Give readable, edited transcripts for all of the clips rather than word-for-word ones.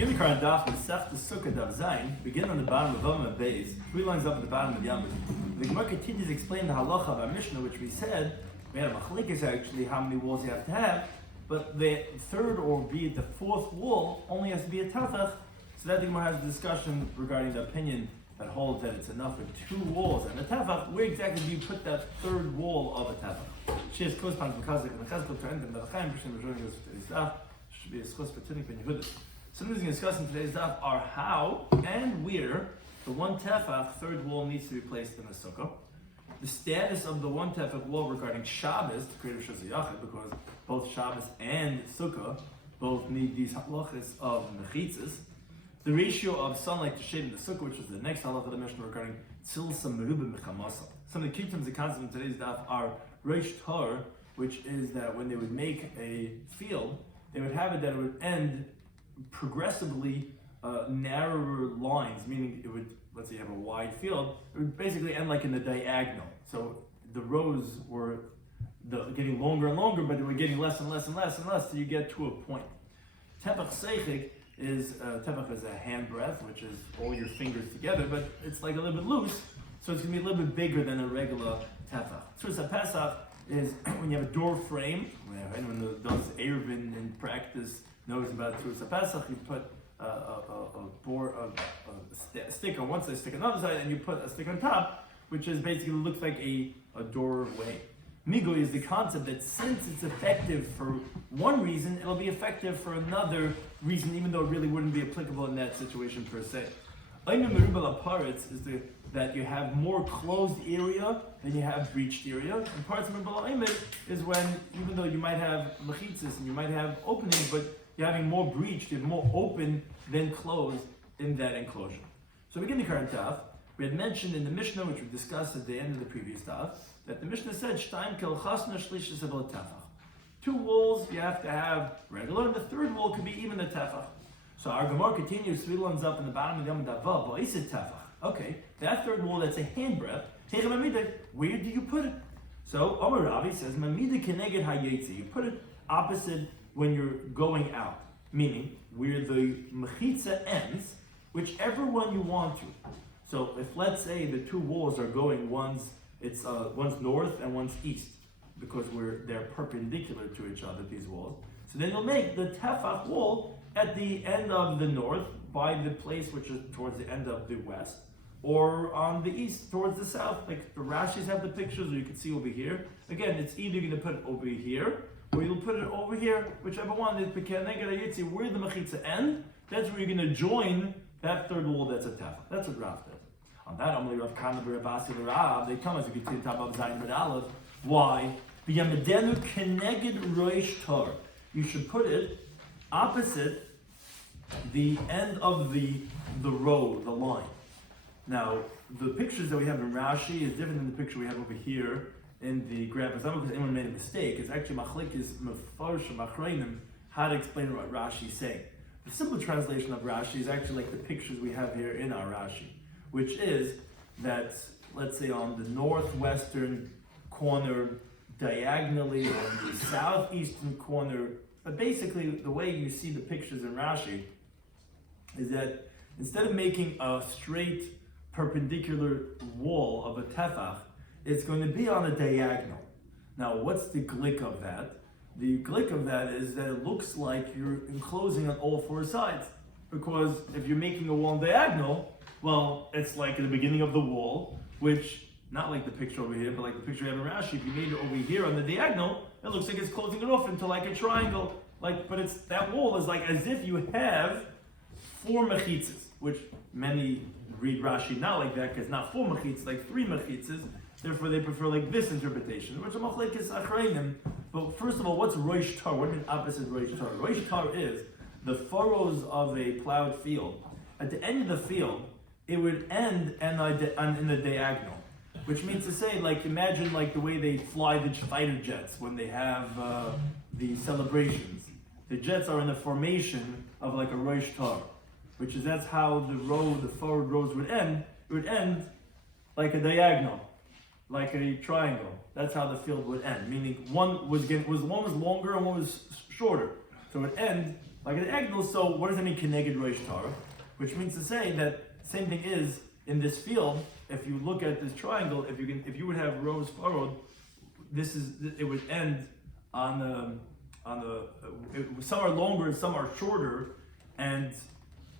begin the current Daf Mesech the Succah Daf Zayin, begin on the bottom of Yomim base, 3 lines up at the bottom of Yomim. The Gemara continues to explain the halacha of our Mishnah, which we said, we had a machlekes actually how many walls you have to have, but the third or be it the fourth wall only has to be a tefach, so that the Gemara has a discussion regarding the opinion that holds that it's enough with 2 walls and a tefach. Where exactly do you put that third wall of a tefach? She has corresponds to Kazik and the Chazkel to end in the Chaim, Bishim Bishim Bishim should be a schos for Tinnik Ben Yehudas. Some things we can discuss in today's daf are how and where the one tefach, third wall, needs to be placed in the sukkah. The status of the one tefach wall regarding Shabbos, the creator Shas Yachid, because both Shabbos and sukkah both need these halachas of mechitzas. The ratio of sunlight to shade in the sukkah, which is the next halacha of the Mishnah regarding tzilsa merubah mechamasa. Some of the key terms of concept in today's daf are reish tar, which is that when they would make a field, they would have it that it would end progressively narrower lines, meaning it would, let's say you have a wide field, it would basically end like in the diagonal. So the rows were getting longer and longer, but they were getting less and less and less and less till you get to a point. Tefach seichik is, tefach is a hand breadth, which is all your fingers together, but it's like a little bit loose, so it's going to be a little bit bigger than a regular tefach. Succah Pesach is when you have a door frame. Anyone who does Eruvin in practice knows about Succah Pesach. You put a stick on one side, stick on the other side, and you put a stick on top, which is basically looks like a doorway. Migo is the concept that since it's effective for one reason, it'll be effective for another reason, even though it really wouldn't be applicable in that situation per se. Is that you have more closed area than you have breached area. And parts of Merubah is when, even though you might have mechitzas and you might have openings, but you're having more breached, you have more open than closed in that enclosure. So we begin the current daf. We had mentioned in the Mishnah, which we discussed at the end of the previous daf, that the Mishnah said, Shtaim kel chasna shlish sebel tefach. 2 walls you have to have regular, and the third wall could be even the tefach. So our Gemara continues, 3 lines up in the bottom of the Yom Davav, Ba'isat tefach. Okay, that third wall that's a hand breadth, where do you put it? So Omar Ravi says, Mamida keneged hayetzi. You put it opposite when you're going out, meaning where the mechitza ends, whichever one you want to. So if let's say the 2 walls are going, one's north and one's east, because they're perpendicular to each other, these walls. So then you'll make the tefach wall at the end of the north by the place which is towards the end of the west, or on the east towards the south. Like the Rashis have the pictures, or you can see over here. Again, it's either going to put it over here, or you'll put it over here, whichever one is where the mechitza end. That's where you're going to join that third wall that's a tefach. That's what Rav does. On that, Amalei Rav Kana B'Ravasi L'Rav, they come as a Gittin Tabab Zayin B'D Aleph. Why? B'Yamadenu Keneged Roish Tar. You should put it opposite the end of the row, the line. Now, the pictures that we have in Rashi is different than the picture we have over here in the graph. It's not because anyone made a mistake. It's actually machlekes mefarshim achreinim how to explain what Rashi is saying. The simple translation of Rashi is actually like the pictures we have here in our Rashi, which is that, let's say on the northwestern corner, diagonally on the southeastern corner, but basically the way you see the pictures in Rashi is that instead of making a straight perpendicular wall of a tefach, it's going to be on a diagonal. Now, what's the glick of that? The glick of that is that it looks like you're enclosing on all 4 sides. Because if you're making a wall diagonal, well, it's like at the beginning of the wall, which, not like the picture over here, but like the picture you have in Rashi, if you made it over here on the diagonal, it looks like it's closing it off into like a triangle. But that wall is like as if you have 4 mechitzas, which many read Rashi not like that, because not 4 mechitzas, like 3 mechitzas. Therefore, they prefer like this interpretation, which is machlekes achreinim. But first of all, what's roish tar? What is opposite roish tar? Roish tar is the furrows of a plowed field. At the end of the field, it would end in the diagonal, which means to say, like, imagine like the way they fly the fighter jets when they have the celebrations. The jets are in the formation of like a roish tar, which is that's how the forward rows would end. It would end like a diagonal, like a triangle. That's how the field would end. Meaning one was longer and one was shorter. So it would end like a diagonal. So what does it mean, keneged rosh Torah? Which means to say that same thing is in this field. If you look at this triangle, if you would have rows furrowed, it would end on some are longer, some are shorter, and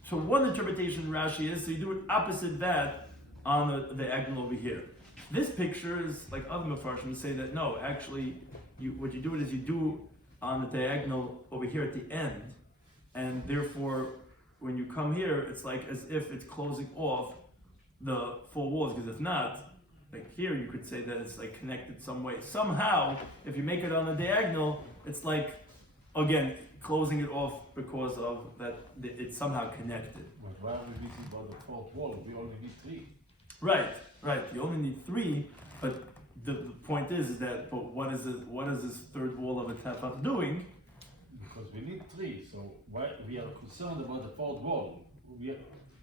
so one interpretation Rashi is so you do it opposite that on the diagonal over here. This picture is like other Mefarshim say that no, actually, what you do is you do on the diagonal over here at the end, and therefore when you come here, it's like as if it's closing off the four walls, because if not, like here you could say that it's like connected some way. Somehow, if you make it on the diagonal, it's like, again, closing it off because of that it's somehow connected. But why are we talking about the fourth wall? We only need 3. Right. You only need 3, but the point is that, but what is this third wall of a tefach doing? Because we need 3, so why we are concerned about the fourth wall?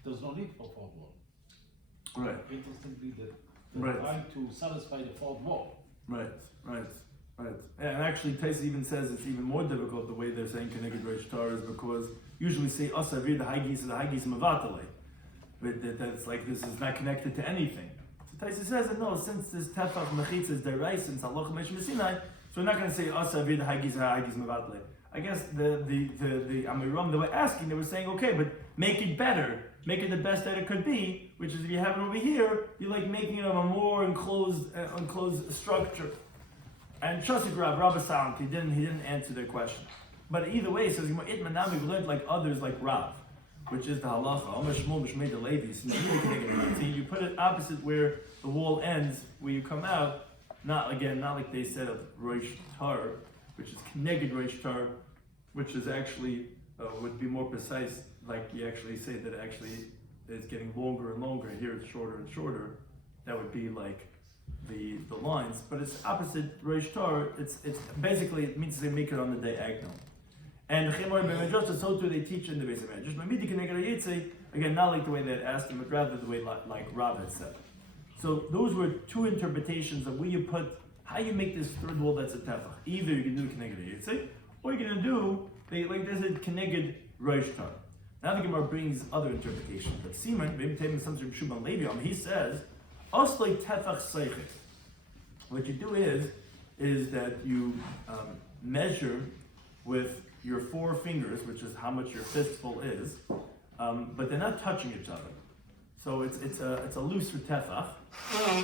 There's no need for fourth wall. Right. Interestingly, they're trying to satisfy the fourth wall. Right. And actually, Taisa even says it's even more difficult the way they're saying Keneged Reish Torah is because usually say Asavir the Haigis and the Haigis Mavatale. But that's like this is not connected to anything. So Taisa says that no, since this Tefach Mechitz is Derai, since Allah Mesh Mesinai, so we're not going to say Asavir the Haigis and the Haigis Mavatale. I guess the Amiram they were asking, they were saying, okay, but make it better. Make it the best that it could be, which is if you have it over here, you're like making it of a more enclosed structure. And Chasik Rabbi Salant, he didn't answer their question. But either way, he says, we learned like others like Rav, which is the halacha. See, you put it opposite where the wall ends, where you come out, not like they said of Rosh Tar, which is Keneged Rosh Tar, which is actually, would be more precise, like you actually say that actually it's getting longer and longer, here it's shorter and shorter. That would be like the lines, but it's opposite Rosh Tar. It's basically, it means they make it on the diagonal. And so too they teach in the base of Medrash. Again, not like the way they asked him, but rather the way like Rav had said. So those were 2 interpretations of where you put, how you make this third wall that's a tefach. Either you can do Keneged Yitzay, or you're going to do, like this is Keneged Rosh Tar. Now the Gemara brings other interpretations. But Simon, maybe taking some from Shuman Levi, he says, Oslei tefach seichet. What you do is that you measure with your 4 fingers, which is how much your fistful is, but they're not touching each other. So it's a looser tefach,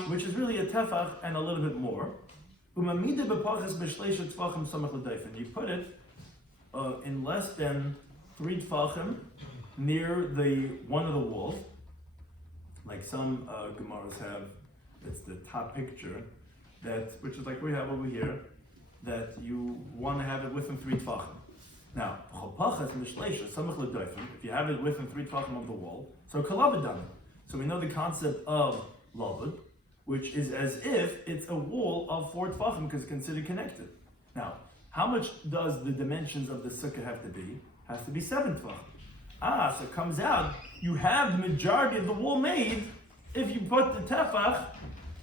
which is really a tefach and a little bit more. And you put it in less than 3 tefachim near one of the walls, like some Gemaras have. It's the top picture, which is like we have over here, that you want to have it within 3 tefachim. Now, if you have it within 3 tefachim of the wall, so kalabadam. So we know the concept of labud, which is as if it's a wall of 4 tefachim because it's considered connected. Now, how much does the dimensions of the sukkah have to be? Has to be 7 tefachim. So it comes out, you have the majority of the wall made if you put the tefach.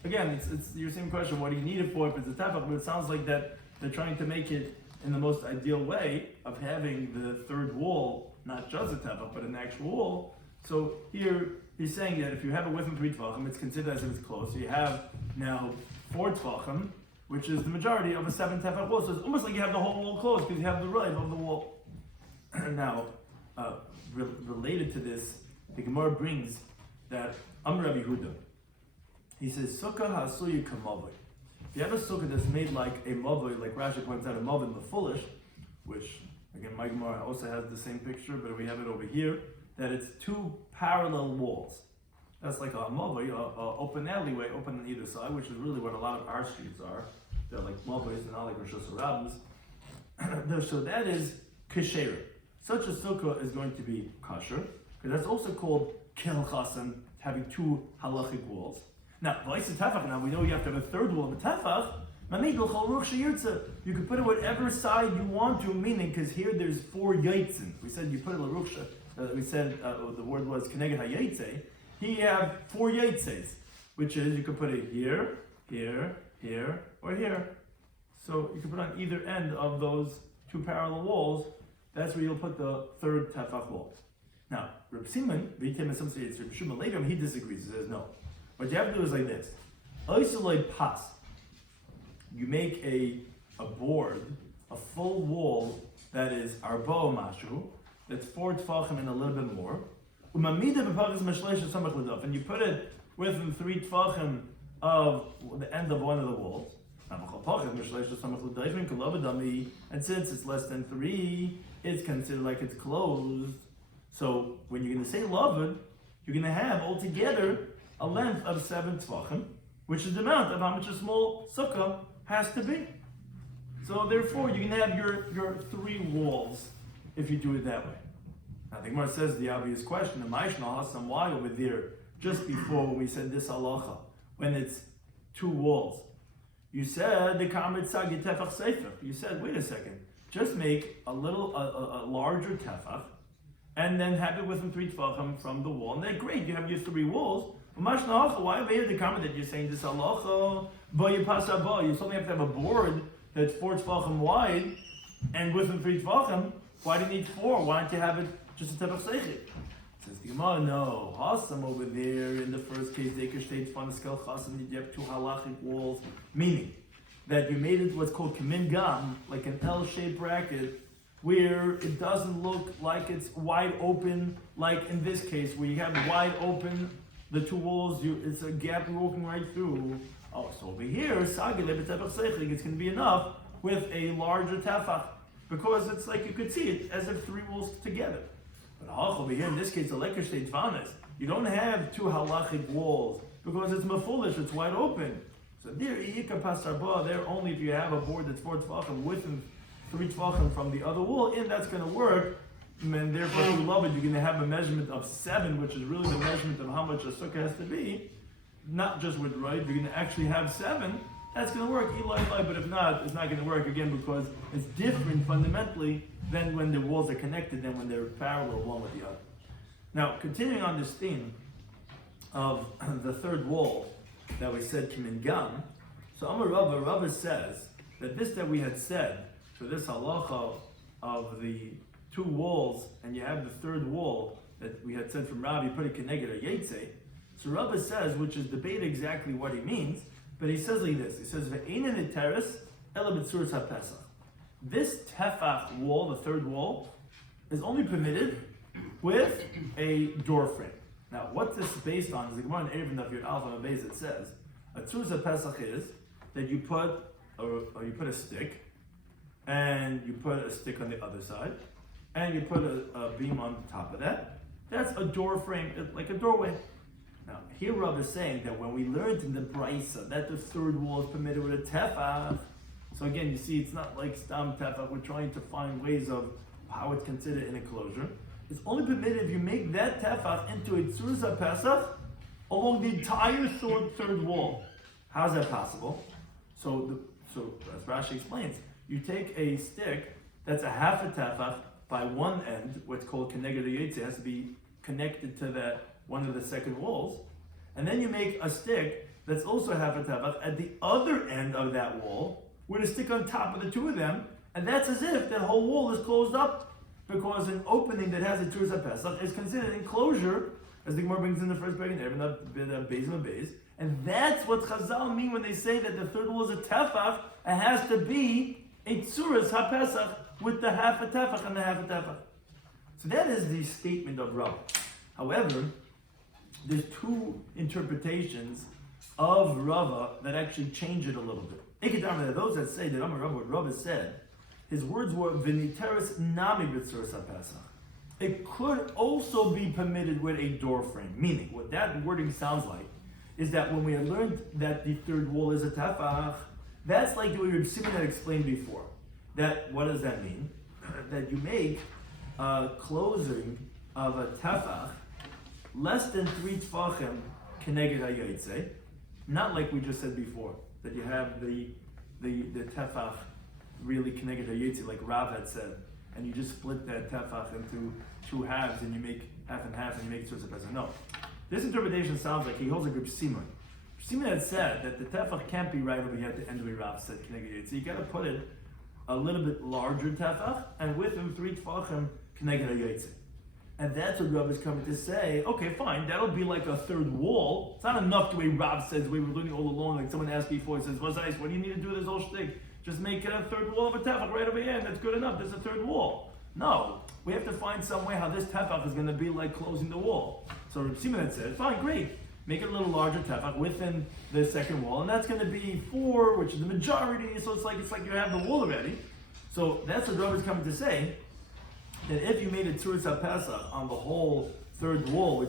Again, it's your same question, what do you need it for if it's a tefach? But it sounds like that they're trying to make it in the most ideal way of having the third wall, not just a tefach, but an actual wall. So here, he's saying that if you have it within 3 tefachim, it's considered as if it's close. So you have now 4 tefachim, which is the majority of a 7 tefach wall. So it's almost like you have the whole wall closed because you have the rive of the wall. Now, related to this, the Gemara brings that Rabbi Huda. He says, Sukkah ha'asuyu kamavoi. If you have a sukkah that's made like a mavoi, like Rashi points out, a mavoi lefulish, which again, my Gemara also has the same picture, but we have it over here, that it's 2 parallel walls. That's like a mavoi, a open alleyway, open on either side, which is really what a lot of our streets are. They're like mavois and not like Rosh Hashanah. So that is kasher. Such a sukkah is going to be kosher, because that's also called kel chasen, having 2 halachic walls. Now, we know you have to have a third wall of a tefach. You can put it whatever side you want to, meaning, because here there's 4 yaitzin. We said you put it l'ruchsha. We said the word was keneged hayaitzei. Here you have 4 yaitzes, which is you can put it here, here, here, or here. So you can put on either end of those 2 parallel walls that's where you'll put the third tefach wall. Now, Reb Simon, some say it's Reb Shimon later, he disagrees. He says no. What you have to do is like this. Oisoloi pas. You make a board, a full wall that is arbo mashu, that's 4 tefachim and a little bit more. And you put it within 3 tefachim of the end of one of the walls. And since it's less than 3, it's considered like it's closed. So when you're going to say lavud, you're going to have altogether a length of 7 tefachim, which is the amount of how much a small sukkah has to be. So therefore, you can have your 3 walls if you do it that way. Now the Gemara says the obvious question, why over there, just before when we said this halacha, when it's 2 walls, you said the kamet sagi tefach sefer. You said, wait a second, just make a larger tefach, and then have it within 3 tefachim from the wall, and then great, you have your 3 walls. Why over here the comment that you're saying this halacha? You suddenly have to have a board that's 4 tefachim wide, and within 3 tefachim. Why do you need 4? Why don't you have it just a tefach seichit? Says the Gemara, no. Hasam over there in the first case, Deker states from the skel chasam, you have 2 halachic walls, meaning that you made it what's called kamin gam, like an L-shaped bracket, where it doesn't look like it's wide open, like in this case, where you have wide open the 2 walls, it's a gap you're walking right through. Oh, so over here, it's going to be enough with a larger tefach, because it's like you could see it as if 3 walls together. But over here, in this case, the lekker state vanas, you don't have 2 halachic walls, because it's mafulish, it's wide open. So there, there only if you have a board that's 4 tefachim within 3 tefachim from the other wall, and that's going to work. And therefore, if you love it, you're going to have a measurement of 7, which is really the measurement of how much a sukkah has to be. Not just with right, you're going to actually have 7. That's going to work, Eli, but if not, it's not going to work again because it's different fundamentally than when the walls are connected than when they're parallel one with the other. Now, continuing on this theme of the third wall that we said Kimin Gam, so Amar Rava says that this that we had said for this halacha of the 2 walls, and you have the third wall that we had said from Rabbi, put it keneged or yetze. So Rava says, which is debate exactly what he means, but he says like this. He says, "Ve'einen iteres ela b'tzuras haPesach." This tefach wall, the third wall, is only permitted with a door frame. Now, what this is based on is the Gemara in Erev Daf Yod Alpha and Beis. It says a tzuras haPesach is that you put a stick, and you put a stick on the other side, and you put a beam on top of that. That's a door frame, like a doorway. Now, here Rav is saying that when we learned in the Brisa that the third wall is permitted with a tefach, so again, you see, it's not like stam tefach. We're trying to find ways of how it's considered an enclosure. It's only permitted if you make that tefach into a tzuras haPesach along the entire third wall. How's that possible? So as Rashi explains, you take a stick that's a half a tefach by one end, what's called keneged yetze, has to be connected to that one of the second walls, and then you make a stick that's also half a tefach at the other end of that wall, with a stick on top of the 2 of them, and that's as if that whole wall is closed up, because an opening that has a tzuras haPesach is considered enclosure, as the Gemara brings in the first paragraph, and that's what Chazal mean when they say that the third wall is a tefach. It has to be a tzuras haPesach with the half a tefach and the half a tefach. So that is the statement of Rav. However, there's 2 interpretations of Rava that actually change it a little bit. Those that say that what Rava said, his words were "V'niteres nami b'tzuras haPesach." It could also be permitted with a door frame. Meaning, what that wording sounds like is that when we had learned that the third wall is a tefach, that's like the way Reb Simon had explained before. That what does that mean? That you make a closing of a tefach less than 3 tefachim keneged hayotze, not like we just said before, that you have the tefach really keneged hayotze, like Rav had said, and you just split that tefach into 2 halves, and you make half and half, and you make tzuras haPesach. No, this interpretation sounds like he holds a Reb Simon. Simon had said that the tefach can't be right over here at the end of the Rav said keneged hayotze. You got to put it a little bit larger tefach, and with him 3 tefachim connected hayotze. And that's what Rav is coming to say. Okay, fine, that'll be like a third wall. It's not enough the way Rav says, the way we're learning all along. Like someone asked before, he says, what do you need to do this whole shtick? Just make it a third wall of a tefach right over here, and that's good enough. There's a third wall. No, we have to find some way how this tefach is going to be like closing the wall. So Reb Simon had said, fine, great. Make it a little larger tefach within the second wall, and that's going to be 4, which is the majority. So it's like you have the wall already. So that's what Rav is coming to say. That if you made a tzuras HaPesach on the whole third wall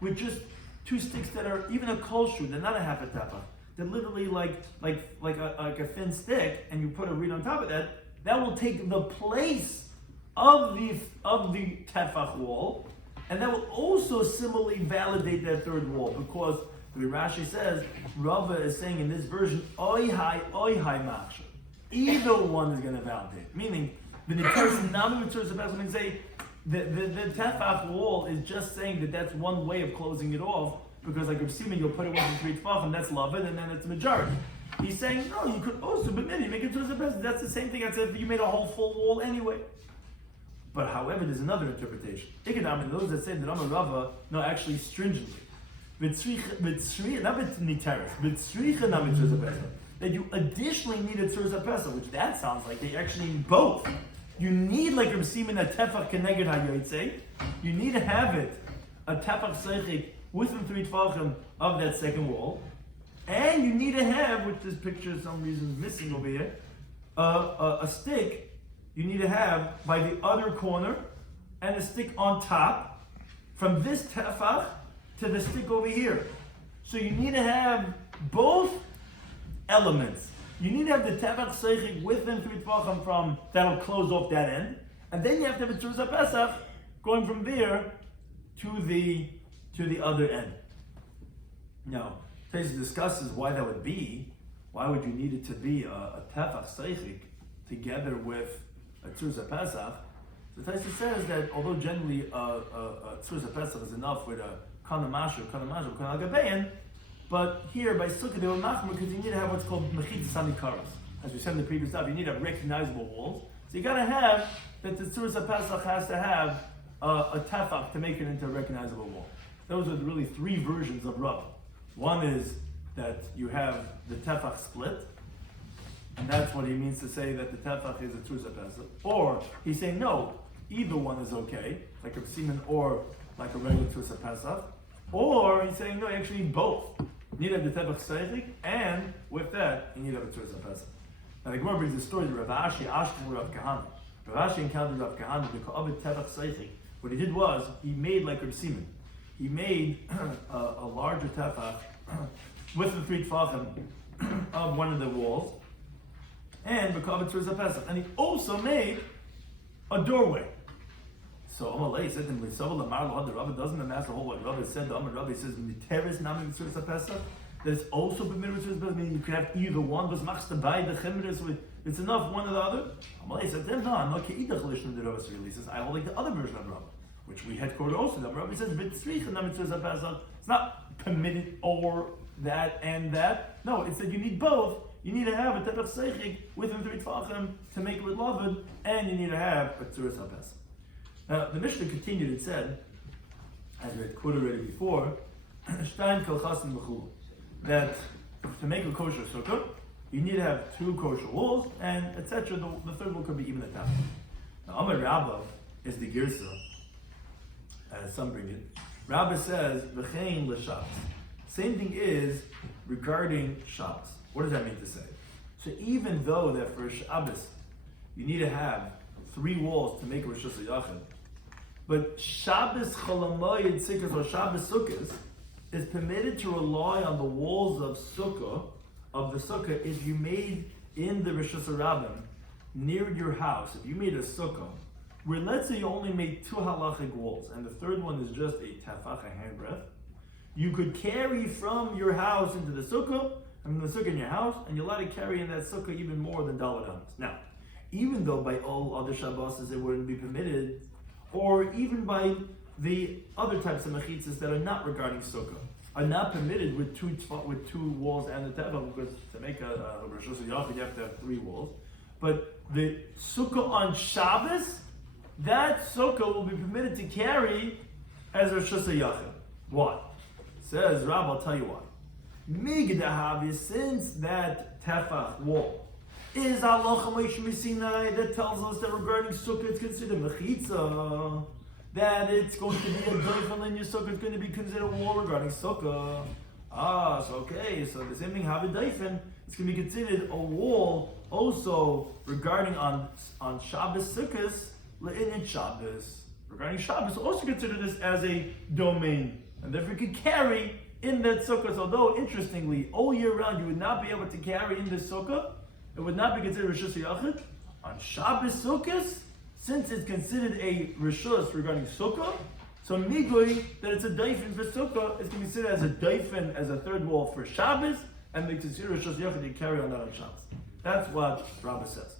with just 2 sticks that are even a kosher, they're not a half a tefach. They're literally like a thin stick, and you put a reed on top of that. That will take the place of the tefach wall, and that will also similarly validate that third wall, because the Rashi says Rava is saying in this version oi hai machshir. Either one is going to validate, meaning. The say the tefach wall is just saying that that's one way of closing it off, because like Reb Simon, you'll put it within 3 tefachim, that's loved, and then it's a majority. He's saying no, you could also, but maybe make it to the best. That's the same thing as if you made a whole full wall anyway. But however, there's another interpretation. Those that say that Amar Rava, no, actually stringently, that you additionally need a tzuras HaPesach, which that sounds like they actually need both. You need, like Reb Simon, a tefach keneged hayotze. You need to have it, a tefach seichik within 3 tefachim of that second wall. And you need to have, which this picture for some reason is missing over here, a stick you need to have by the other corner, and a stick on top, from this tefach to the stick over here. So you need to have both elements. You need to have the tefach seichik within 3 tefachim from that'll close off that end, and then you have to have a tzuras HaPesach going from there to the other end. Now, Taisa discusses why that would be. Why would you need it to be a tefach seichik together with a tzuras HaPesach? So Taisa says that although generally a tzuras HaPesach is enough with a kana mashu, kana gabein, but here by Sukkah they were machmer because you need to have what's called mechitzas hamikaros. As we said in the previous stuff, you need to have recognizable walls. So you got to have that the tzuras HaPesach has to have a tefach to make it into a recognizable wall. Those are really 3 versions of Rav. One is that you have the tefach split, and that's what he means to say that the tefach is a tzuras HaPesach. Or he's saying no, either one is okay, like a semen or like a regular tzuras HaPesach. Or he's saying no, actually both. You need to have the tefach seichik, and with that, you need to have a tzuras HaPesach. Now the Gemara brings the story of Rav Ashi, Ashken Rav Kahana. Rav Ashi encountered Rav Kahana, the Ka'avet tefach seichik. What he did was, he made like Reb Simon. He made a larger tefach with the 3 tefachim of one of the walls, and B'Ka'avet tzuras HaPesach. And he also made a doorway. So Amalei said to him, the Rabbi doesn't amass the whole what Rabbi said. The Rabbi says, "Miteres nami tzuras HaPesach." That it's also permitted with tzuras HaPesach, meaning you can have either one. But machs to buy the chimres with it's enough one or the other. Amalei said to him, "No, I'm not keidach lishon." The Rabbi releases. I hold like the other version of Rabbi, which we had quoted also. The Rabbi says, "B'tzricha nami tzuras HaPesach." It's not permitted or that and that. No, it's that you need both. You need to have a tefach seichik within 3 tefachim to make it with lavud, and you need to have a tzuras HaPesach. Now, the Mishnah continued and said, as we had quoted already before, that to make a kosher sukkah, you need to have 2 kosher walls, and etc. The third wall could be even a tefach. Now, Amar Rabba is the girsa, as some bring it. Rabba says, V'chein l'Shabbos. Same thing is regarding Shabbos. What does that mean to say? So even though that for Shabbos, you need to have 3 walls to make a Rosh Hashanah, but Shabbos Cholamoyed Sukkos or Shabbos Sukkos is permitted to rely on the walls of Sukkah, of the Sukkah, if you made in the Rosh Hashanah near your house, if you made a Sukkah, where let's say you only made 2 halachic walls, and the third one is just a tefach, a handbreadth, you could carry from your house into the Sukkah, and from the Sukkah in your house, and you're allowed to carry in that Sukkah even more than Daled Amos. Now, even though by all other Shabbos it wouldn't be permitted, or even by the other types of mechitzas that are not regarding sukkah, are not permitted with two walls and the tefach, because to make a Rosh Hashanah you have to have 3 walls. But the sukkah on Shabbos, that sukkah will be permitted to carry as a Rosh Yachid. Why? Says Rab, I'll tell you why. Migdahav, since that tefach wall is halacha Moshe Sinai that tells us that regarding sukkah it's considered mechitza, that it's going to be a doifan in your sukkah, it's going to be considered a wall regarding sukkah. So the same thing, have a doifan, it's going to be considered a wall also regarding on Shabbos sukkahs, le'inyan Shabbos. Regarding Shabbos, also consider this as a domain, and therefore you could carry in that sukkah. Although interestingly, all year round you would not be able to carry in this sukkah, it would not be considered Rishus Yachid. On Shabbos sukkahs, since it's considered a Rishus regarding sukkah, so migui that it's a daifin for sukkah, it's going to be considered as a daifin, as a third wall for Shabbos, and they consider Rishus Yachid to carry on that on Shabbos. That's what Rabbah says.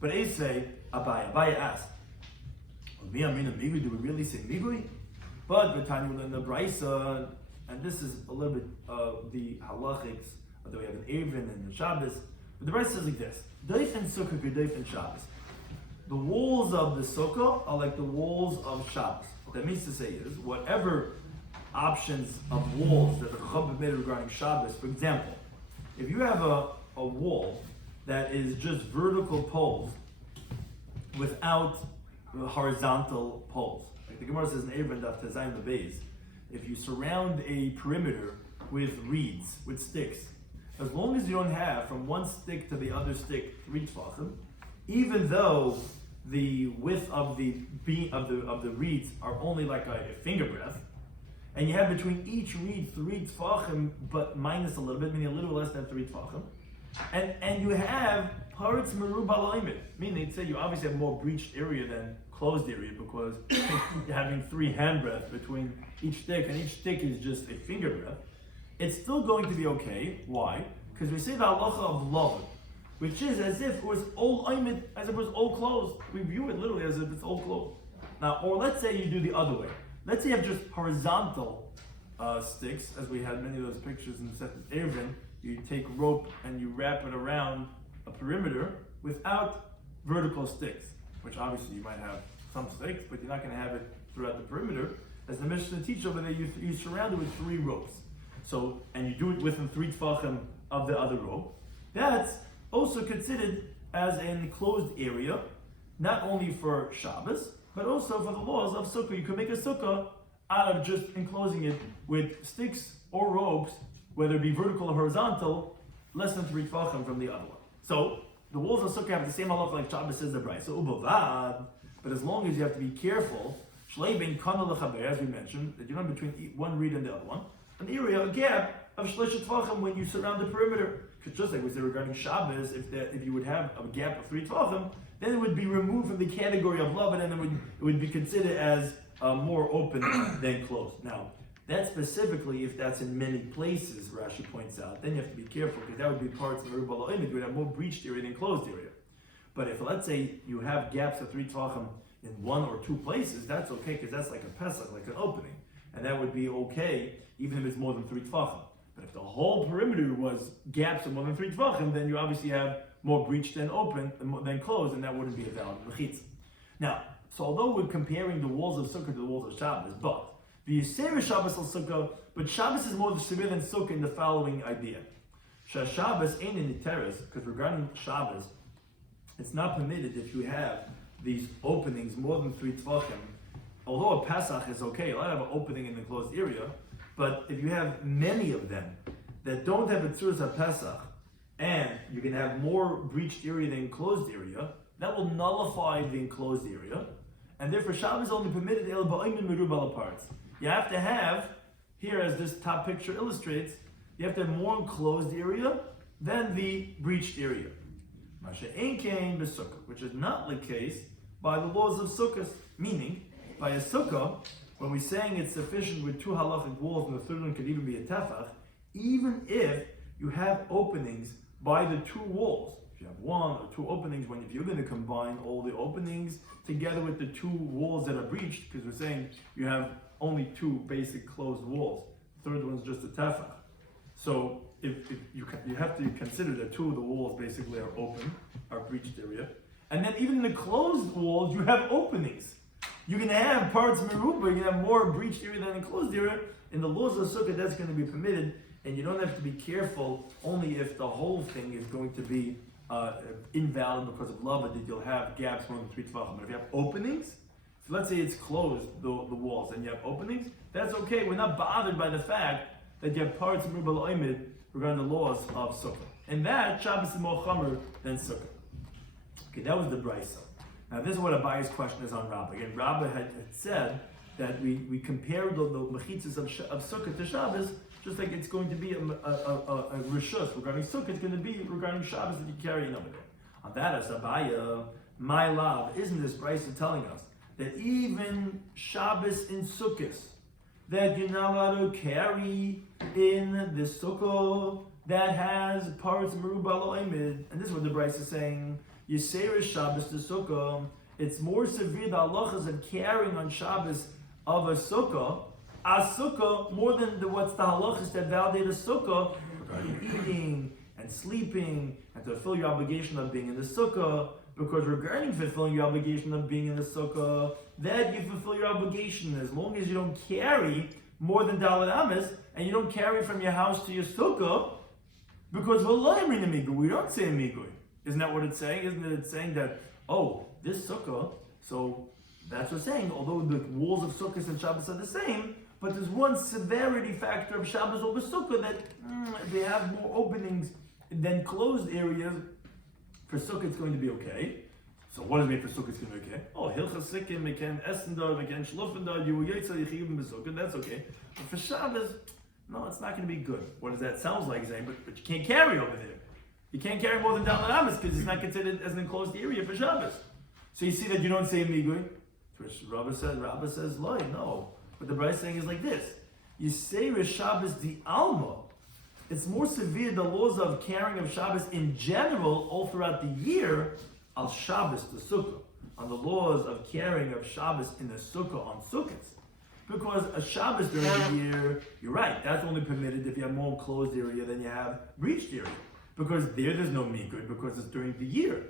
But Esei, Abaye asked, do we really say migui? But V'tanu in the Brisa, and this is a little bit of the halachics, although we have an Erevin and the Shabbos. But the Brisa says like this: Doifin Sukkah, Doifin Shabbos. The walls of the Sukkah are like the walls of Shabbos. What that means to say is, whatever options of walls that the Chacham made regarding Shabbos, for example, if you have a wall that is just vertical poles without horizontal poles, like the Gemara says in Erevin Daf Tezayin Bebeis, if you surround a perimeter with reeds, with sticks, as long as you don't have from one stick to the other stick 3 tefachim, even though the width of the reeds are only like a finger breadth, and you have between each reed 3 tefachim, but minus a little bit, meaning a little less than 3 tefachim, and you have paritz merubah loimid, meaning say you obviously have more breached area than closed area because you're having 3 hand breadths between each stick, and each stick is just a finger breadth. It's still going to be okay. Why? Because we say the halacha of love, which is as if it was all oimid, as if it was all closed. We view it literally as if it's all closed. Now, or let's say you do the other way. Let's say you have just horizontal sticks, as we had many of those pictures in Masechet Erevin. You take rope and you wrap it around a perimeter without vertical sticks, which obviously you might have some sticks, but you're not going to have it throughout the perimeter. As the Mishnah teaches over there, you surround it with 3 ropes. So, and you do it within 3 tefachim of the other rope. That's also considered as an enclosed area, not only for Shabbos, but also for the laws of Sukkah. You can make a Sukkah out of just enclosing it with sticks or ropes, whether it be vertical or horizontal, less than 3 tefachim from the other one. So, the walls of Sukkah have the same halacha like Shabbos says the Brisa. So, ubavad, but as long as you have to be careful, shleiben kana lechaber, as we mentioned, that you're not between one reed and the other one, an area, a gap of shleisha tefachim when you surround the perimeter. Because just like we said regarding Shabbos, if you would have a gap of 3 tefachim, then it would be removed from the category of love, and then it would be considered as more open than closed. Now, that specifically, if that's in many places, Rashi points out, then you have to be careful, because that would be parts of the merubah loimid. You would have more breached area than closed area. But if, let's say, you have gaps of 3 tefachim in 1 or 2 places, that's okay, because that's like a pesach, like an opening. And that would be okay, even if it's more than 3 tefachim. But if the whole perimeter was gaps of more than 3 tefachim, then you obviously have more breached than open, than closed, and that wouldn't be a valid mechitza. Now, so although we're comparing the walls of Sukkah to the walls of Shabbos, but the Yisera Shabbos al Sukkah, but Shabbos is more severe than Sukkah in the following idea. Shabbos ain't in the terrace, because regarding Shabbos, it's not permitted if you have these openings more than 3 tefachim. Although a Pesach is okay, you'll have an opening in the closed area, but if you have many of them that don't have a tzuras HaPesach, and you can have more breached area than closed area, that will nullify the enclosed area, and therefore Shabbos is only permitted el ba'omin merubah parts. You have to have, here as this top picture illustrates, you have to have more enclosed area than the breached area. Masha ein kein b'sukkah, which is not the case by the laws of sukkahs, meaning by a sukkah, when we're saying it's sufficient with 2 halachic walls and the third one could even be a tefach, even if you have openings by the 2 walls. If you have 1 or 2 openings, if you're going to combine all the openings together with the 2 walls that are breached, because we're saying you have only 2 basic closed walls, the third one's just a tefach. So if you have to consider that 2 of the walls basically are open, are breached area, And then even in the closed walls, you have openings. You can have parts meruba, you can have more breached area than enclosed area. In the laws of Sukkah, that's going to be permitted, and you don't have to be careful only if the whole thing is going to be invalid because of lava, that you'll have gaps more than 3 tvachim. But if you have openings, so let's say it's closed, the walls, and you have openings, that's okay. We're not bothered by the fact that you have parts meruba l'oimid regarding the laws of Sukkah. And that, Shabbos is more chamer than Sukkah. Okay, that was the brisa. Now this is what Abaye's question is on Rabbah. Again, Rabbah had said that we compared the mechitzas of Sukkah to Shabbos, just like it's going to be a rishus regarding Sukkah, it's going to be regarding Shabbos that you carry in over there. On that, as Abaya, my love, isn't this brisa telling us that even Shabbos in Sukkot, that you're not allowed to carry in the Sukkah that has parts meruba l'oimid, and this is what the brisa is saying. Yisera Shabbos to Sukkah, it's more severe the halachas of carrying on Shabbos of a Sukkah, more than what's the halachas that validate a Sukkah regarding eating and sleeping and to fulfill your obligation of being in the Sukkah. Because regarding fulfilling your obligation of being in the Sukkah, that you fulfill your obligation as long as you don't carry more than Dalet Amis, and you don't carry from your house to your Sukkah, because we don't say Migui. Isn't that what it's saying? Isn't it saying that, this Sukkah, so that's what it's saying, although the walls of Sukkot and Shabbos are the same, but there's one severity factor of Shabbos over Sukkah that they have more openings than closed areas. For Sukkah it's going to be okay. So what does it mean for Sukkah it's going to be okay? Hilchas Sikkim, we can essen dort, we can schlufen dort, you will yetzel yichiyim b'Sukkah, that's okay. But for Shabbos, no, it's not going to be good. What does that sound like saying? But you can't carry over there. You can't carry more than Dalet Amis because it's not considered as an enclosed area for Shabbos. So you see that you don't say Migui. Rabbi says, no. But the Bride saying is like this. You say Shabbos the Alma. It's more severe, the laws of carrying of Shabbos in general, all throughout the year, al Shabbos the Sukkah. On the laws of carrying of Shabbos in the Sukkah on Sukkot. Because a Shabbos during the year, you're right, that's only permitted if you have more enclosed area than you have breached area. Because there's no Migui, because it's during the year.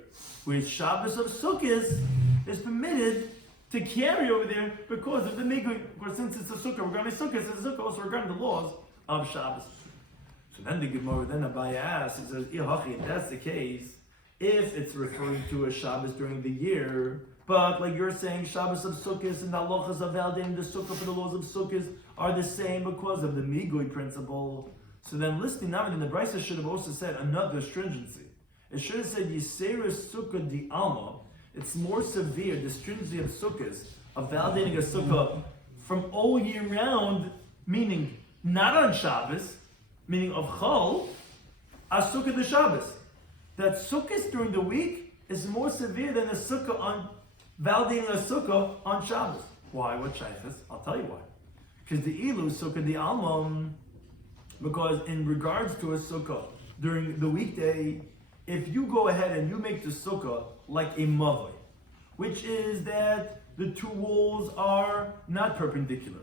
Whereas Shabbos of Sukkot is permitted to carry over there because of the Migui. Because since it's a Sukkah, regarding Sukkot, it's a Sukkah also regarding the laws of Shabbos. So then the Gemara, then Abaya asks, he says, if that's the case, if it's referring to a Shabbos during the year, but like you're saying, Shabbos of Sukkot and the halachas of validating the Sukkah for the laws of Sukkot are the same because of the Migui principle. So then listening now, then the Brisa should have also said another stringency. It should have said Yisera Sukkah di Alma. It's more severe, the stringency of Sukkahs, of validating a Sukkah from all year round, meaning not on Shabbos, meaning of Chol, a Sukkah the Shabbos. That Sukkahs during the week is more severe than a Sukkah on validating a Sukkah on Shabbos. Why? What shaykhs? I'll tell you why. Because the Ilu Sukkah di Alma. Because in regards to a Sukkah, during the weekday, if you go ahead and you make the Sukkah like a mavoi, which is that the two walls are not perpendicular,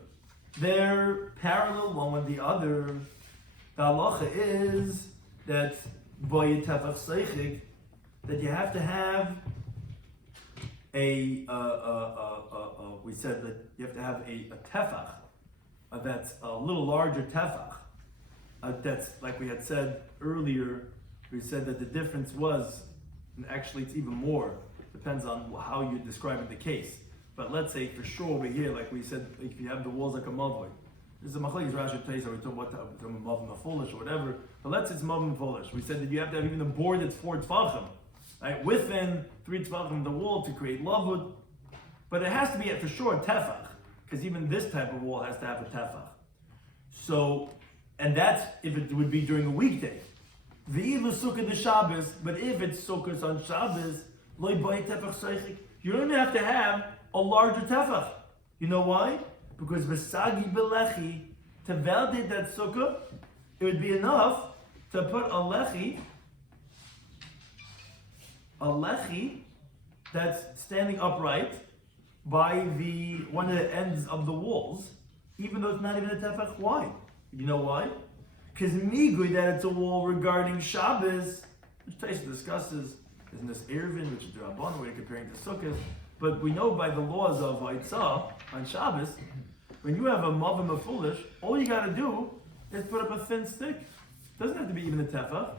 they're parallel one with the other, the halacha is that that you have to have we said that you have to have a tefach that's a little larger tefach. That's like we had said earlier. We said that the difference was, and actually it's even more, depends on how you describe the case. But let's say for sure over here, like we said, if you have the walls like a mavoi, this is a machlekes Rashi Teis, or we talk about mav mafolish or whatever. But let's say it's mav mafolish. We said that you have to have even a board that's 4 tvachim, right, within 3 tvachim of the wall to create lavud. But it has to be for sure a tefach, because even this type of wall has to have a tefach. So. And that's if it would be during a weekday. The Ilu Sukkah the Shabbos, but if it's Sukkahs on Shabbos, you don't have to have a larger tefach. You know why? Because Vesagi Belechi, to validate that Sukkah, it would be enough to put a lechi that's standing upright by one of the ends of the walls, even though it's not even a tefach. Why? You know why? Because Migui, that it's a wall regarding Shabbos, which Taisa discusses, Isn't this Eruvin, which is Rabban, where you're comparing to Sukkot? But we know by the laws of Haitzah on Shabbos, when you have a Mavim of foolish, all you got to do is put up a thin stick. Doesn't have to be even a tefach.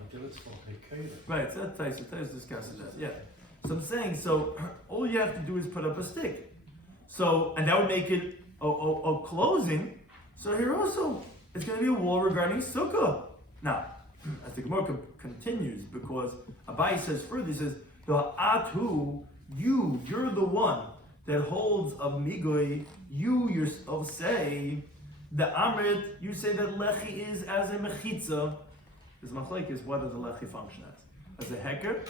Right, so that's Taisa. Taisa discusses that. Yeah. So I'm saying, so all you have to do is put up a stick. So, and that would make it a closing. So here also, it's going to be a wall regarding Sukkah. Now, as the Gemara continues, because Abai says further, he says, the Atu, you're the one that holds of Migoi, you yourself say, the Amrit, you say that Lechi is as a Mechitza. This Machlek is what does the Lechi function as? As a heker,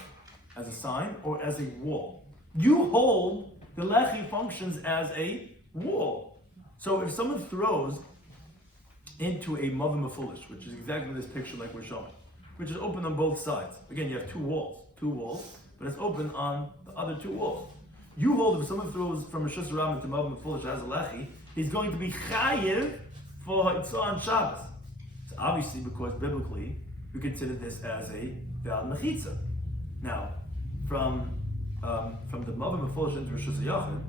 as a sign, or as a wall? You hold the Lechi functions as a wall. So if someone throws into a Mavim Foolish, which is exactly this picture like we're showing, which is open on both sides. Again, you have two walls, but it's open on the other two walls. You hold if someone throws from a Shus Rabbah to Mavim Foolish as a Lechi, he's going to be Chayiv for Haitzah on Shabbos. So obviously, because biblically, we consider this as a Ve'al Mechitza. Now, from the Mavim Foolish into Rosh Hashanah,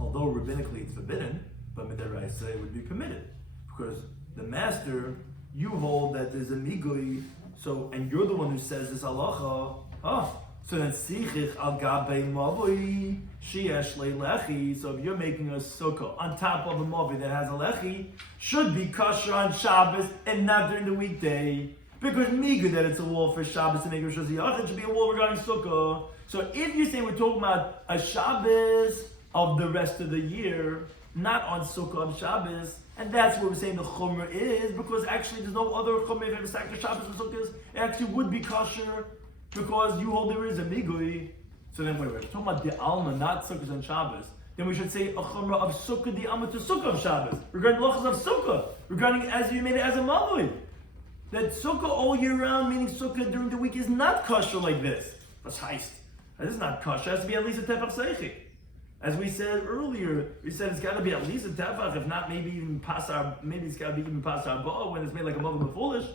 although rabbinically it's forbidden, but Midaraisa it would be permitted. Because the master, you hold that there's a migui, so, and you're the one who says this halacha, so then sichich al gabei mavoi sheyesh lechi, so if you're making a sukkah on top of a mavi that has a lechi, should be kosher on Shabbos and not during the weekday. Because migui that it's a wall for Shabbos to make a shaziyach, it should be a wall regarding sukkah. So if you're saying we're talking about a Shabbos of the rest of the year, not on Sukkah of Shabbos, and that's what we're saying the Chumrah is, because actually there's no other Chumrah if it's after Shabbos and Sukkahs, it actually would be kosher, because you hold there is a Migui. So then wait, we're talking about the Alma, not Sukkahs and Shabbos, then we should say a Chumrah of Sukkah, the Alma to Sukkah of Shabbos, regarding Lachas of Sukkah, regarding as you made it as a Mavui. That Sukkah all year round, meaning Sukkah during the week, is not kosher like this. That's heist. This is not kosher, it has to be at least a Tefach Seichik. As we said earlier, we said it's got to be at least a tefach, if not maybe even pasar, maybe it's got to be even pasar ba when it's made like a mother of foolish.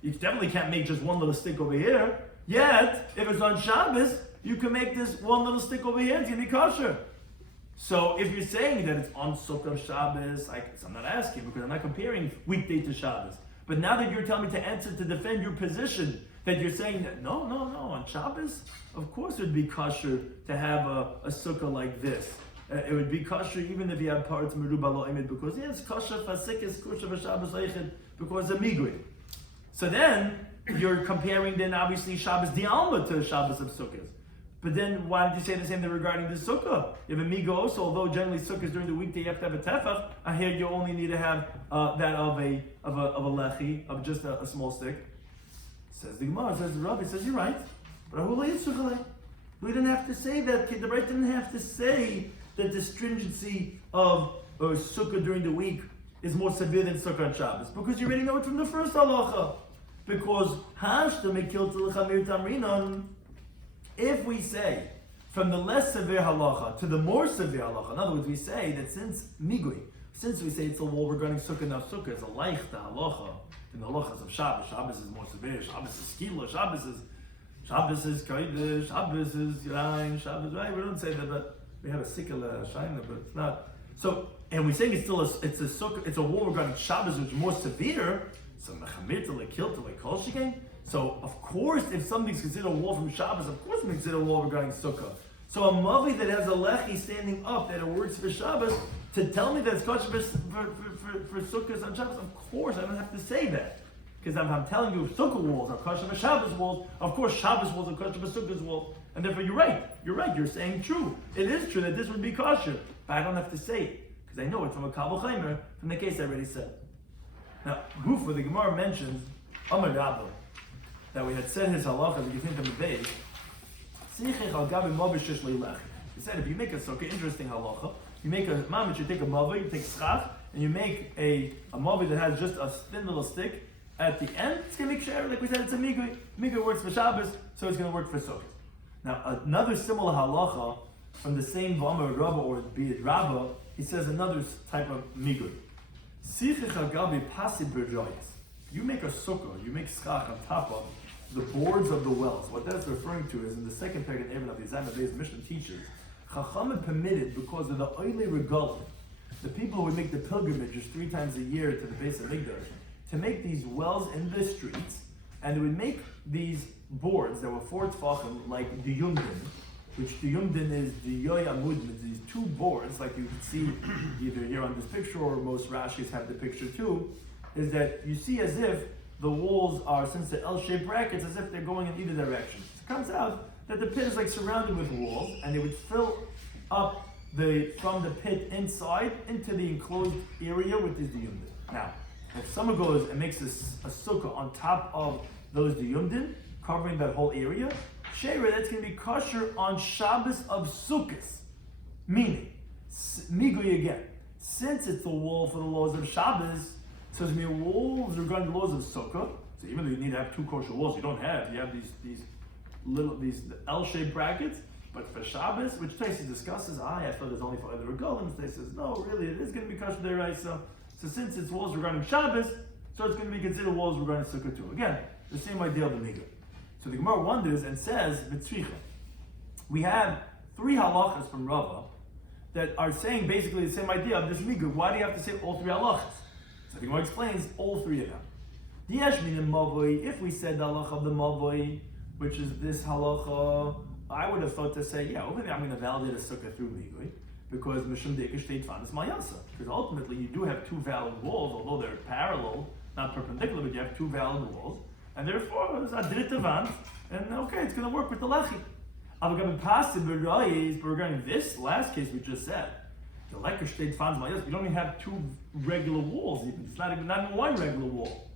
You definitely can't make just one little stick over here. Yet, if it's on Shabbos, you can make this one little stick over here, it's going to be kosher. So if you're saying that it's on Sukkah Shabbos, I'm not asking because I'm not comparing weekday to Shabbos. But now that you're telling me to answer to defend your position, that you're saying that no, on Shabbos, of course it would be kosher to have a sukkah like this. It would be kosher even if you have parts meruba lo'imid, because yes, kosher fasikis, kosher v'Shabbos eichid, because of migui. So then you're comparing then obviously Shabbos di alma to Shabbos of sukkahs. But then why did you say the same thing regarding the sukkah? You have a migo also, although generally sukkahs during the weekday you have to have a tefach. I hear you only need to have that of a lechi, of just a small stick. Says the Gemara, says the Rabbi, says you're right. But we didn't have to say that. The Rabbi didn't have to say that the stringency of sukkah during the week is more severe than sukkah on Shabbos, because you already know it from the first halacha. Because hashta mekil t'lechamir tamrinon. If we say from the less severe halacha to the more severe halacha, in other words, we say that since we say it's a wall regarding sukkah, now sukkah is a leichta halacha. In the halachas of Shabbos, Shabbos is more severe. Shabbos is skila. Shabbos is kodesh. Shabbos is yain. Shabbos, right? We don't say that, but we have a sikala shaina, but it's not. So, and we're saying it's still it's a sukkah. It's a wall regarding Shabbos, which is more severe. So mechamir to lekil to lekol shekain. So of course, if something's considered a wall from Shabbos, of course we consider a wall regarding sukkah. So a mavi that has a lechi standing up that it works for Shabbos, to tell me that it's kosher for sukkahs on Shabbos, of course I don't have to say that. Because I'm telling you sukkah walls are kosher for Shabbos walls, of course Shabbos walls are kosher for sukkahs walls. And therefore you're right, you're saying true. It is true that this would be kosher, but I don't have to say it. Because I know it from a Kabul Chaimer, from the case I already said. Now, Gufa, the Gemara mentions, Amar Rabba, that we had said his halacha, that you think of the base, he said if you make a sukkah, interesting halacha, you make a mamish, you take a mavi, you take schach, and you make a mavi that has just a thin little stick at the end, it's going to make sure, like we said, it's a migui. Migui works for Shabbos, so it's going to work for sukkah. Now, another similar halacha from the same V'amar Rabba, or be it Rabba, he says another type of migui. You make a sukkah, you make schach on top of the boards of the wells. What that's referring to is in the second paragraph of the Zayim Beis Mishnah teaches, Chachamim permitted because of the oily regalim, the people who would make the pilgrimages 3 times a year to the base of Migdash, to make these wells in the streets, and they would make these boards that were 4 tefachim, like the yumdin, which the yumdin is the yoy amud, these 2 boards, like you can see either here on this picture or most Rashis have the picture too, is that you see as if the walls are, since the L-shaped brackets, as if they're going in either direction. It comes out that the pit is like surrounded with walls, and they would fill up from the pit inside into the enclosed area with this diyumdin. Now, if someone goes and makes a sukkah on top of those diyumdin, covering that whole area, shiur, that's going to be kosher on Shabbos of Sukkos. Meaning, migui again, since it's the wall for the laws of Shabbos, so it's going to be walls regarding the laws of Sukkah. So even though you need to have 2 kosher walls, you have these L-shaped brackets. But for Shabbos, which Taisa discusses, I thought it's only for other regalim. Taisa says, no, really, it is going to be kosher deraisa. So since it's walls regarding Shabbos, so it's going to be considered walls regarding Sukkah too. Again, the same idea of the Miga. So the Gemara wonders and says, B'tzricha, we have 3 halachas from Rava that are saying basically the same idea of this Miga. Why do you have to say all 3 halachas? So the Gemara explains all 3 of them. Diashmin and Mavoi, if we said the halacha of the Mavoi, which is this halacha, I would have thought to say, yeah, over there I'm going to validate a sukkah through Migui, because Mishum Dekish State Fan is Mayasa. Because ultimately you do have 2 valid walls, although they're parallel, not perpendicular, but you have 2 valid walls, and therefore it's Adritavan, and okay, it's going to work with the Lechi. But regarding this last case we just said, the Lekish State Fan is Mayasa, you don't even have 2 regular walls, even. It's not even 1 regular wall.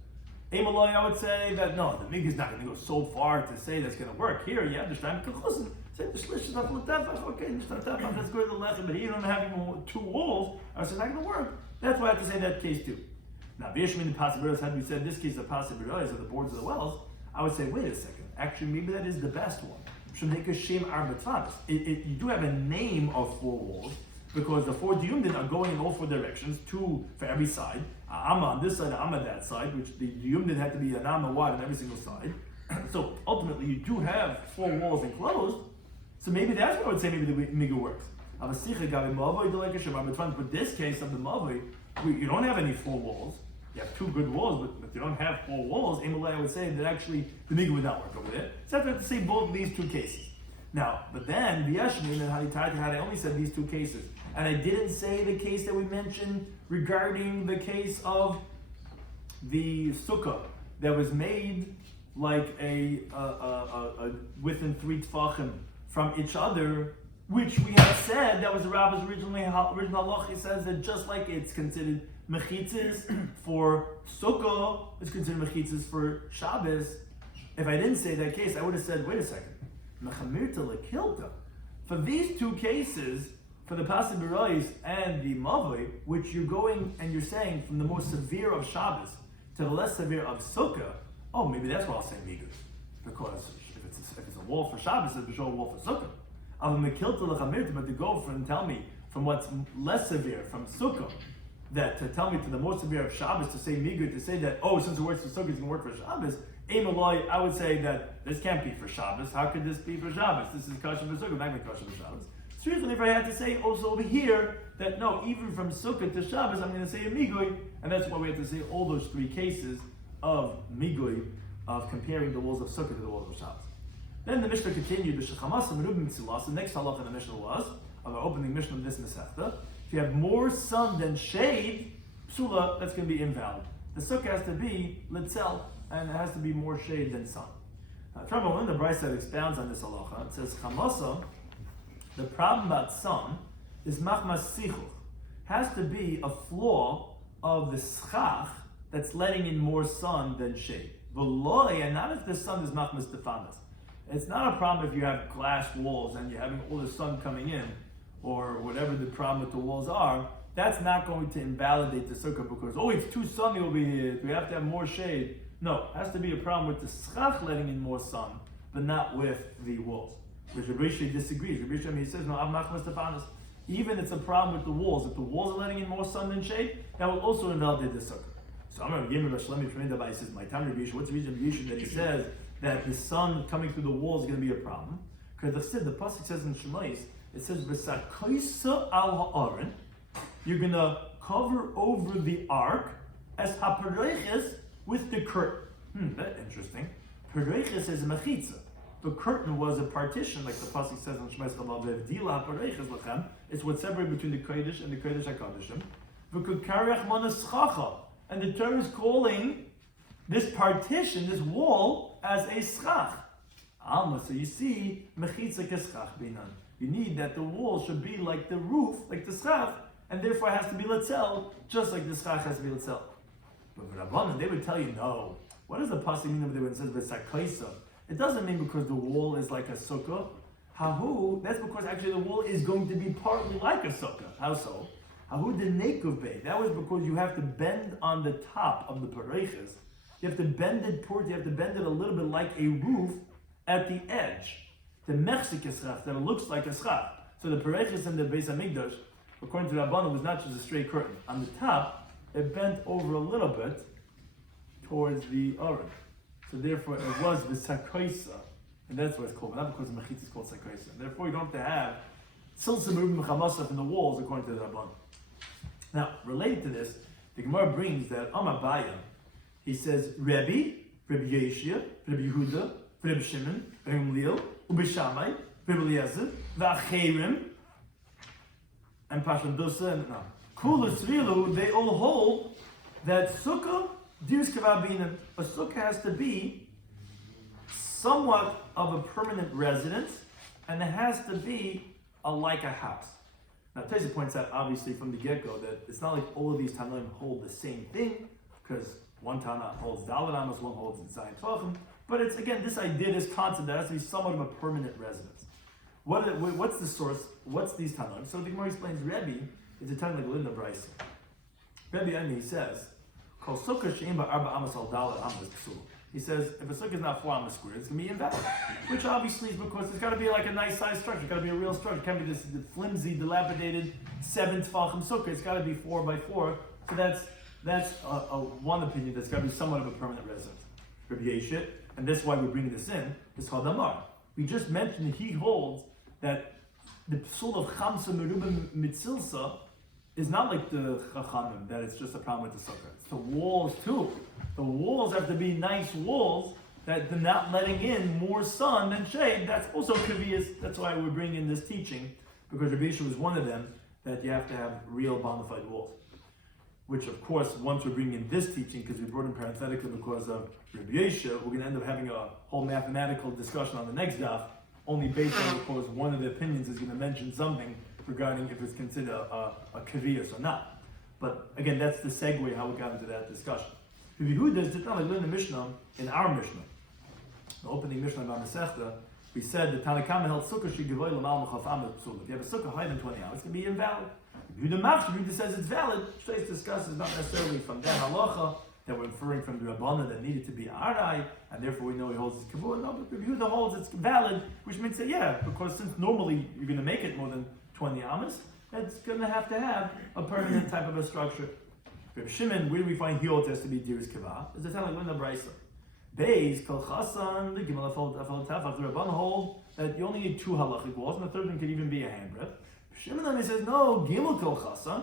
Emaloi, I would say that no, the Mig is not going to go so far to say that's going to work. Here, you have the Shtaim Kachlusim. Say the Shlish is not L'tefach. Okay, the Shtaim let's go to the Lechem, but here you don't have even 2 walls. I said, not going to work. That's why I have to say that case too. Now, V'yeshmin the Pasibiros, had we said this case of Pasibiros, or the boards of the wells, I would say, wait a second. Actually, maybe that is the best one. You do have a name of 4 walls, because the 4 diyumdin are going in all 4 directions, 2 for every side. Amma on this side, Amma that side, which the diyumdin had to be an Amma wide on every single side. So ultimately, you do have 4 walls enclosed. So maybe that's what I would say. Maybe the Miga works. But this case of the Mavoi, you don't have any 4 walls. You have 2 good walls, but you don't have 4 walls. I would say that actually the Miga would not work over there. So I have to say both of these 2 cases. Now, but then V'yashmin and Haditati had I only said these 2 cases. And I didn't say the case that we mentioned regarding the case of the sukkah that was made like a within 3 tefachim from each other, which we have said that was the Rabbi's original halach. He says that just like it's considered mechitzas for sukkah, it's considered mechitzas for Shabbos. If I didn't say that case, I would have said, wait a second, mechamirta lekilta. For these 2 cases, for the Pasibirais and the Mavoi, which you're going and you're saying from the more severe of Shabbos to the less severe of Sukkah, oh, maybe that's why I'll say Miga. Because if it's a wall for Shabbos, it's a wall for Sukkah. But to go and tell me from what's less severe, from Sukkah, that to tell me to the more severe of Shabbos to say Miga, to say that, oh, since it works for Sukkah, it's going to work for Shabbos, I would say that this can't be for Shabbos. How could this be for Shabbos? This is kosher for Sukkah, not kosher for Shabbos. If I had to say also over here that no, even from Sukkah to Shabbos, I'm going to say a migui, and that's why we have to say all those 3 cases of migui, of comparing the walls of Sukkah to the walls of Shabbos. Then the Mishnah continued, the next halach in the Mishnah was, of our opening Mishnah of this Masechta, if you have more sun than shade, psula, that's going to be invalid. The Sukkah has to be litzel, and it has to be more shade than sun. Now, Trump, when the Brisa expounds on this halacha, it says, chamasa, the problem about sun is machmas sichuch. Has to be a flaw of the schach that's letting in more sun than shade. V'loi, and not if the sun is machmas defanas. It's not a problem if you have glass walls and you're having all the sun coming in, or whatever the problem with the walls are. That's not going to invalidate the sukkah because, oh, it's too sunny over here, we have to have more shade. No, it has to be a problem with the schach letting in more sun, but not with the walls. Which Rabbi Shloimy disagrees. Rabbi Shloimy says, no, even it's a problem with the walls. If the walls are letting in more sun than shade, that will also invalidate the sukkah. So I'm going to give Rabbi Shloimy Schwartzberg. He says, my time Rabbi Shloimy, what's the reason Rabbi Shloimy that he says that the sun coming through the wall is going to be a problem. Because the pasuk says in Shemais, it says "V'sakoisa al ha'aron," you're going to cover over the ark as hapareiches with the curtain. That's interesting. Pareiches is a mechitza. The curtain was a partition, like the pasuk says in Shemais Chalav V'evdila hapareiches lachem. It's what separated between the kodesh and the kodesh hakadashim. V'kukarech monaschach, and the Torah is calling this partition, this wall, as a schach. Alma, so you see, mechitza keschach beinan. You need that the wall should be like the roof, like the schach, and therefore it has to be letzel, just like the schach has to be letzel. But for Rabbanan, they would tell you, no. What does the pasuk mean when it says v'sakaisa? It doesn't mean because the wall is like a sukkah. Hahu, that's because actually the wall is going to be partly like a sukkah. How so? Hahu de nekuv bey. That was because you have to bend on the top of the pareiches. You have to bend it towards, you have to bend it a little bit like a roof at the edge. The mechzik eschach, that it looks like a schach. So the pareiches in the Beis Hamikdash, according to Rabbanan, was not just a straight curtain. On the top, it bent over a little bit towards the aron. So therefore it was the sakoisa. And that's what it's called. Not because the mechitza is called sakoisa. And therefore you don't have to have silsa merubim mechamasaf in the walls according to the Rabbanan. Now, related to this, the Gemara brings that Amabaya, he says, Rabbi Yeshia, Rabbi Yehuda, Rabbi Shimon, Rabbi Gamliel, Ubi Shammai, Rabbi Eliezer, V'acherim, and Pashadusa, and now. Kula Srilu, they all hold that Sukkah, Dirs Kavabinam, a Sukkah has to be somewhat of a permanent residence, and it has to be like a house. Now, Taisa points out, obviously, from the get-go, that it's not like all of these Tanaim hold the same thing, because one Tana holds Dalet Amos, one holds Zayin Tvachim, but it's, again, this idea, this concept, that has to be somewhat of a permanent residence. What's the source? What's these Tanaim? So the Gemara explains, Rebbe is a Tana like Linda Bryce. Rebbe Amy says, Kol Sukkah She'im Ba'arba Amos Al Dalet Amos Psul. He says, if a sukkah is not 4 amos squared, it's going to be invalid. Which obviously is because it's got to be like a nice size structure. It's got to be a real structure. It can't be this flimsy, dilapidated 7 tfachim sukkah. It's got to be 4 by 4. So that's one opinion that's got to be somewhat of a permanent residence. Rabbi Yeshit, and that's why we're bringing this in, is called Amar. We just mentioned he holds that the psul of chamsa merubim mitzilsa is not like the chachamim, that it's just a problem with the sukkah. It's the walls too. The walls have to be nice walls that they're not letting in more sun than shade. That's also kaviyas. That's why we're bringing in this teaching, because Rabbi Yeshua was one of them, that you have to have real bona fide walls. Which, of course, once we're bringing in this teaching, because we brought in parenthetically because of Rabbi Yeshua, we're going to end up having a whole mathematical discussion on the next daf, only based on, of course, one of the opinions is going to mention something regarding if it's considered a kaviyas or not. But again, that's the segue how we got into that discussion. Rabbi Yehuda did not like learn the Mishnah in our Mishnah. The opening Mishnah about Masechta, we said the Tanakama held Sukkah Shigavoy Lamal Mechaf Amud Psul. If you have a Sukkah higher than 20 hours, it's going to be invalid. Yehuda Machshav says it's valid. Shtais discusses not necessarily from that halacha that we're inferring from the Rabbanah that needed to be Arai, and therefore we know he holds his kavod. No, but Yehuda holds it's valid, which means that because since normally you're going to make it more than 20 amas, it's going to have a permanent type of a structure. Reb Shimon, where do we find he holds has to be Diris Kavah? Is the time like Linda Brisa. Beis, Kol Chasan, the Gimel Afal Tafach, the Rabban hold that you only need 2 halachic walls, and the third one could even be a handbreadth. Shimon then says, no, Gimel Kol Chasan,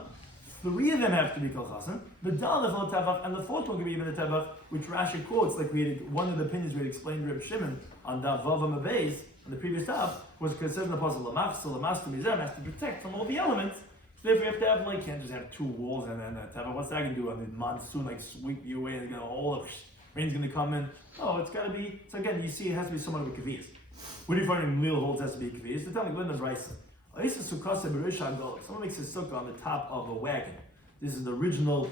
3 of them have to be Kol Chasan, the Dal Afal Tafach, and the 4th one could be even a Tafach, which Rashi quotes, like we had, one of the opinions we had explained Reb Shimon on Daf Vavam Beis, on the previous Daf, was because it says in the Apostle, Lamachsel, Lamastum, Mizem, has to protect from all the elements. So therefore you have to have, like, can't just have 2 walls and then a Tafach. What's that going to do? I mean, monsoon, like, sweep you away, and all the rain's going to come in. Oh, it's got to be, so again, you see it has to be somewhat of a kaviyas. What do you find in Mil holds has to be a kaviyas? The time Linda Brisa. Someone makes a sukkah on the top of a wagon. This is the original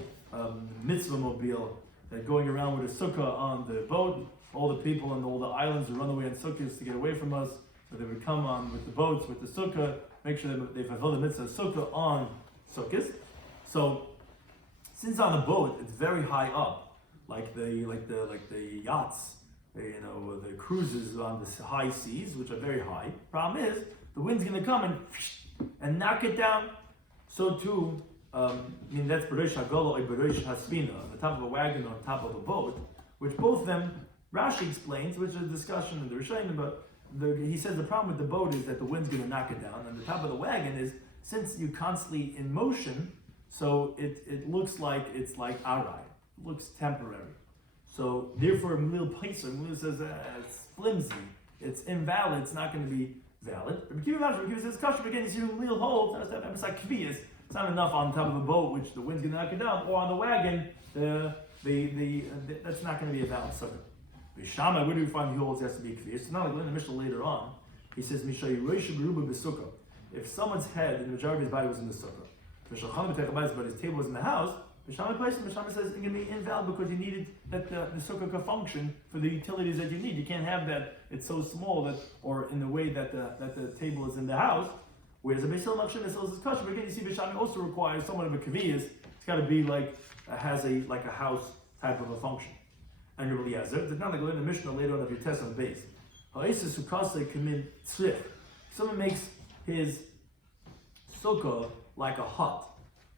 mitzvah mobile that going around with a sukkah on the boat. All the people on all the islands would run away on sukkahs to get away from us. So they would come on with the boats, with the sukkah, make sure that they fulfill the mitzvah sukkah on sukkahs. So since on a boat it's very high up, like the yachts, the cruises on the high seas, which are very high. Problem is the wind's going to come and knock it down. So too, that's Bereish Hagala or Bereish Hasfina, on the top of a wagon or on top of a boat, which both of them Rashi explains, which is a discussion in the Rishonim, but he says the problem with the boat is that the wind's going to knock it down, and the top of the wagon is, since you're constantly in motion, so it looks like it's like arai. It looks temporary. So therefore, Mil Paisa says it's flimsy, it's invalid, it's not going to be valid. Rabbi Kiva says kasher, again, you see Mil holds, it's like kviyas. It's not enough on top of a boat, which the wind's going to knock it down, or on the wagon, that's not going to be a valid sukkah. Bishama, where do we find he holds has to be kviyas? So now, like in the Mishnah later on, he says, if someone's head and the majority of his body was in the sukkah, but his table was in the house, Bishama says it's going to be invalid because you needed that the sukkah could function for the utilities that you need. You can't have that it's so small that, or in the way that the table is in the house. Whereas a Beisil Machshin is kosher. But again, you see Bishama also requires somewhat of a kaviyas. It's got to be like has a house type of a function. And Rabbi Eliezer, it's not like in the Mishnah later on of your test on the base. Someone makes his sukkah like a hut,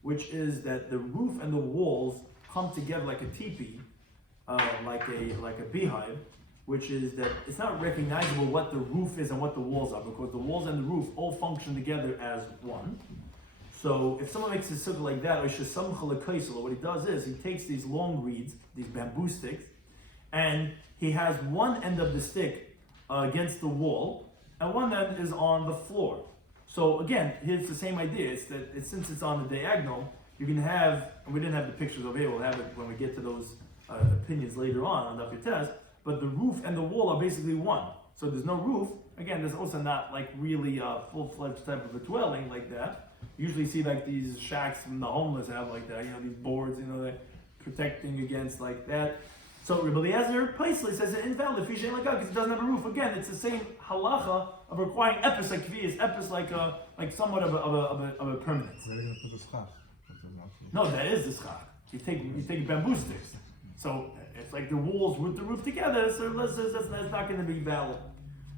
which is that the roof and the walls come together like a teepee, like a beehive, which is that it's not recognizable what the roof is and what the walls are, because the walls and the roof all function together as one. So if someone makes his sukkah like that, what he does is he takes these long reeds, these bamboo sticks, and he has one end of the stick against the wall, and one end is on the floor. So again, here's the same idea. It's that since it's on the diagonal, you can have, and we didn't have the pictures over here, we'll have it when we get to those opinions later on Daf Yomi, but the roof and the wall are basically one. So there's no roof. Again, there's also not like really a full-fledged type of a dwelling like that. You usually see like these shacks from the homeless have like that, these boards, they're protecting against like that. So Rabbi Eliezer Paisley says it's invalid because it doesn't have a roof. Again, it's the same halacha of requiring epis like kviyas, epis like somewhat of a permanence. No, that is the schach. You take bamboo sticks. So it's like the walls with the roof together. So that's not going to be valid.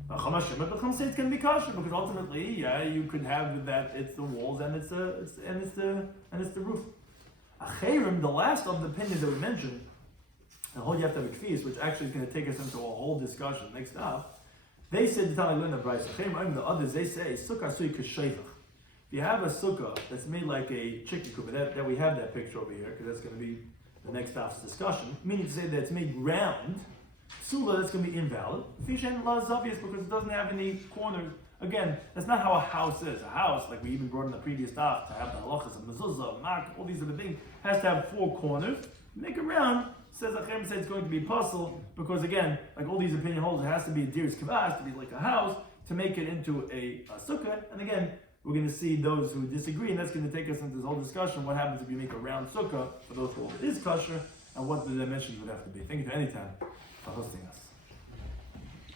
But it's going to be kosher because ultimately, you could have that. It's the walls and it's the roof. Acherim, the last of the opinions that we mentioned. The whole you have to have a kfiyas, which actually is going to take us into a whole discussion next up. They said the the others they say sukkah sui k'shevach. If you have a sukkah that's made like a chicken coop, that we have that picture over here because that's going to be the next stop's discussion. Meaning to say that it's made round, psula, that's going to be invalid. Fishen la is obvious because it doesn't have any corners. Again, that's not how a house is. A house, like we even brought in the previous stop, to have the halachas, a mezuzah, mak, all these other things, has to have 4 corners. Make it round. Says Achem said it's going to be puzzle because again, like all these opinion holders, it has to be a dir's kavas, to be like a house, to make it into a sukkah. And again, we're going to see those who disagree, and that's going to take us into this whole discussion. What happens if you make a round sukkah for those who hold it is kosher, and what the dimensions would have to be. Thank you for any time for hosting.